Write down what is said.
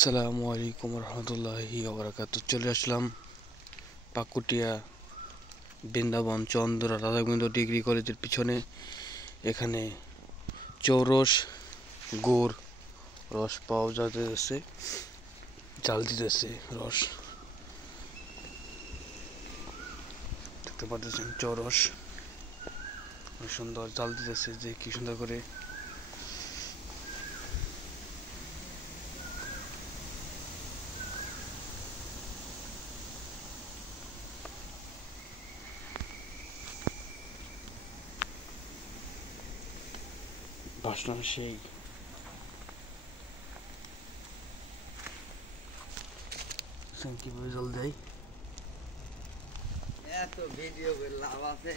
আসসালামু আলাইকুম রহমতুল্লাহি ওবরাকাতুহ। চলে আসলাম পাকুটিয়া বৃন্দাবন চন্দ্র রাধাগোবিন্দ ডিগ্রি কলেজের পিছনে। এখানে চৌরস গুড় রস পাওয়া যাচ্ছে, জাল দিতেছে রস। দেখতে পাচ্ছেন চৌরস সুন্দর জাল দিতেছে, যে কি সুন্দর করে। বাসনা সেই কিভাবে জল দেয়। এত ভিডিও করে লাভ আছে?